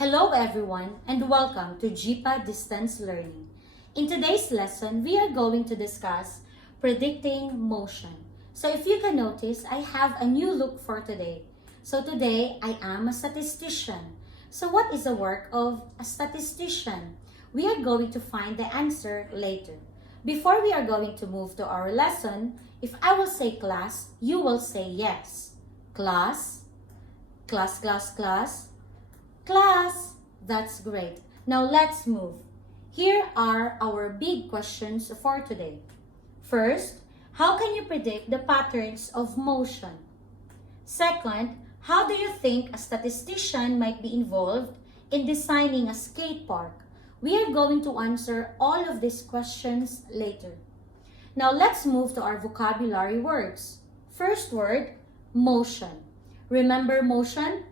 Hello everyone and welcome to JIPA Distance Learning. In today's lesson, we are going to discuss predicting motion. So if you can notice, I have a new look for today. So today, I am a statistician. So what is the work of a statistician? We are going to find the answer later. Before we are going to move to our lesson, if I will say class, you will say yes. Class, class, class, class. Class, that's great. Now let's move. Here are our big questions for today. First, how can you predict the patterns of motion? Second, how do you think a statistician might be involved in designing a skate park? We are going to answer all of these questions later. Now let's move to our vocabulary words. First word, motion. Remember motion?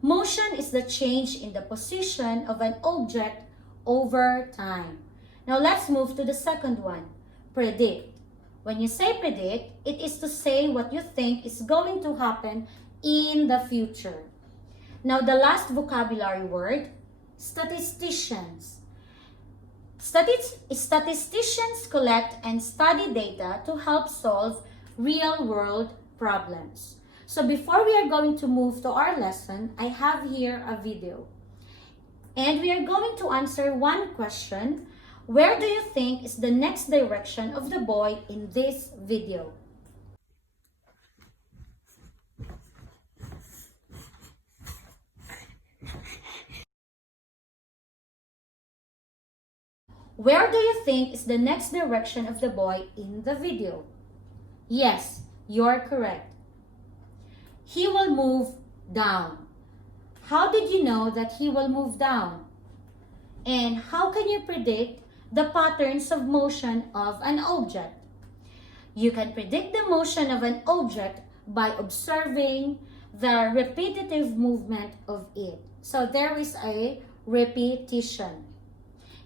Motion is the change in the position of an object over time. Now let's move to the second one, predict. When you say predict, it is to say what you think is going to happen in the future. Now the last vocabulary word, statisticians. Statisticians collect and study data to help solve real-world problems. So before we are going to move to our lesson, I have here a video. And we are going to answer one question. Where do you think is the next direction of the boy in this video? Where do you think is the next direction of the boy in the video? Yes, you're correct. He will move down. How did you know that he will move down? And how can you predict the patterns of motion of an object? You can predict the motion of an object by observing the repetitive movement of it. So there is a repetition.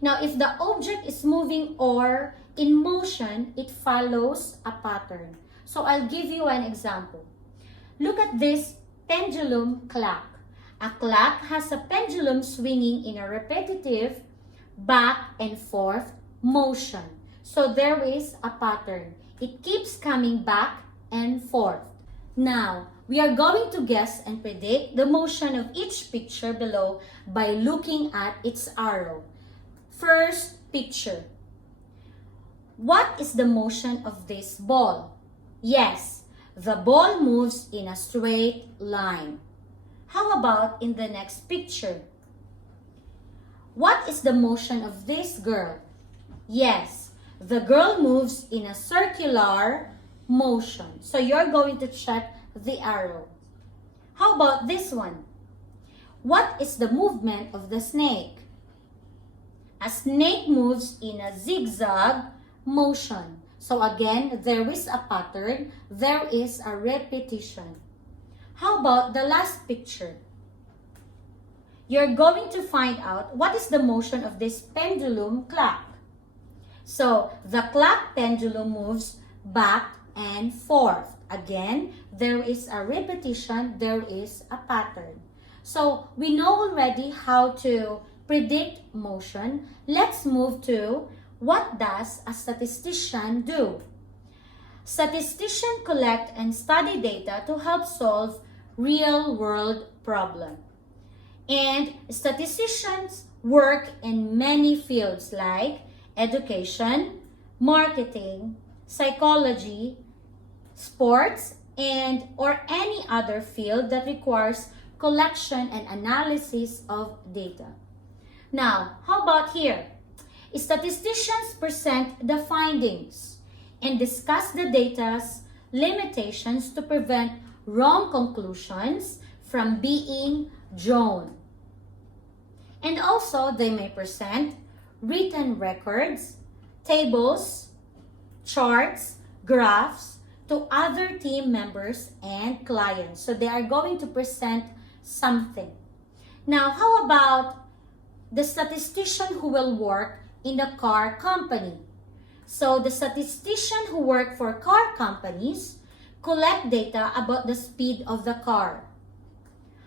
Now, if the object is moving or in motion, it follows a pattern. So I'll give you an example. Look at this pendulum clock. A clock has a pendulum swinging in a repetitive back and forth motion. So there is a pattern. It keeps coming back and forth. Now, we are going to guess and predict the motion of each picture below by looking at its arrow. First picture. What is the motion of this ball? Yes, the ball moves in a straight line. How about in the next picture? What is the motion of this girl? Yes, the girl moves in a circular motion. So you're going to check the arrow. How about this one? What is the movement of the snake? A snake moves in a zigzag motion. So again, there is a pattern, there is a repetition. How about the last picture? You're going to find out what is the motion of this pendulum clock. So the clock pendulum moves back and forth. Again, there is a repetition, there is a pattern. So we know already how to predict motion. Let's move to what does a statistician do? Statisticians collect and study data to help solve real-world problems. And statisticians work in many fields like education, marketing, psychology, sports, and or any other field that requires collection and analysis of data. Now, how about here? Statisticians present the findings and discuss the data's limitations to prevent wrong conclusions from being drawn. And also, they may present written records, tables, charts, graphs to other team members and clients. So they are going to present something. Now, how about the statistician who will work in the car company? So the statistician who work for car companies collect data about the speed of the car,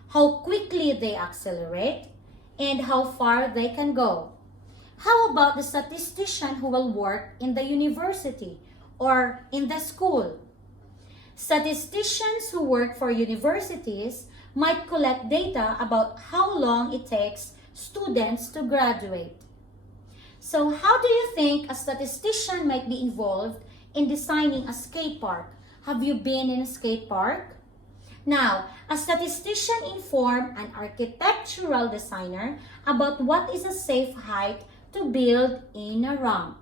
how quickly they accelerate, and how far they can go. How about the statistician who will work in the university or in the school? Statisticians who work for universities might collect data about how long it takes students to graduate. So how do you think a statistician might be involved in designing a skate park? Have you been in a skate park? Now, a statistician informs an architectural designer about what is a safe height to build in a ramp.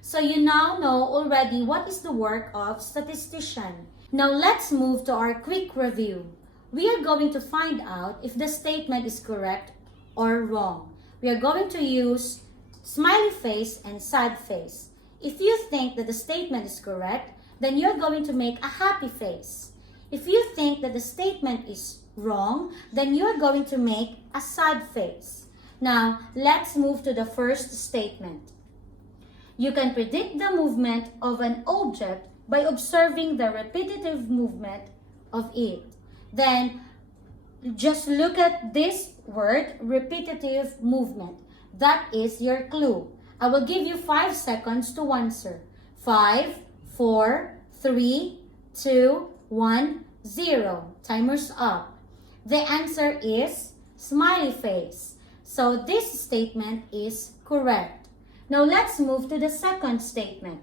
So you now know already what is the work of statistician. Now let's move to our quick review. We are going to find out if the statement is correct or wrong. We are going to use smiley face and sad face. If you think that the statement is correct, then you're going to make a happy face. If you think that the statement is wrong, then you're going to make a sad face. Now, let's move to the first statement. You can predict the movement of an object by observing the repetitive movement of it. Then, just look at this word, repetitive movement. That is your clue. I will give you 5 seconds to answer. 5, 4, 3, 2, 1, 0. Timer's up. The answer is smiley face. So this statement is correct. Now let's move to the second statement.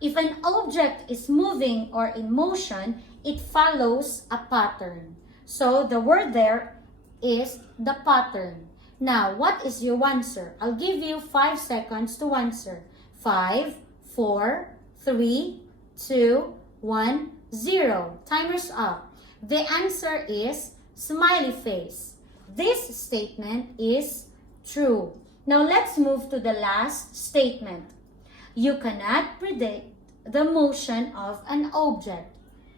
If an object is moving or in motion, it follows a pattern. So the word there is the pattern. Now, what is your answer? I'll give you 5 seconds to answer. 5, 4, 3, 2, 1, 0. Timer's up. The answer is smiley face. This statement is true. Now let's move to the last statement. You cannot predict the motion of an object.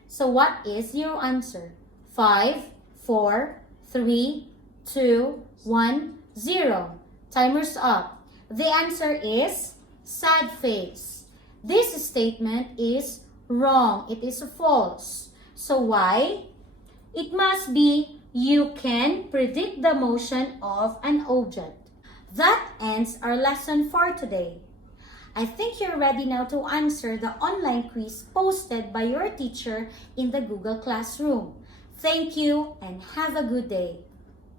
So what is your answer? 5, 4, 3, 2, 1, 0. Timer's up. The answer is sad face. This statement is wrong. It is false. So why? It must be you can predict the motion of an object. That ends our lesson for today. I think you're ready now to answer the online quiz posted by your teacher in the Google Classroom. Thank you and have a good day.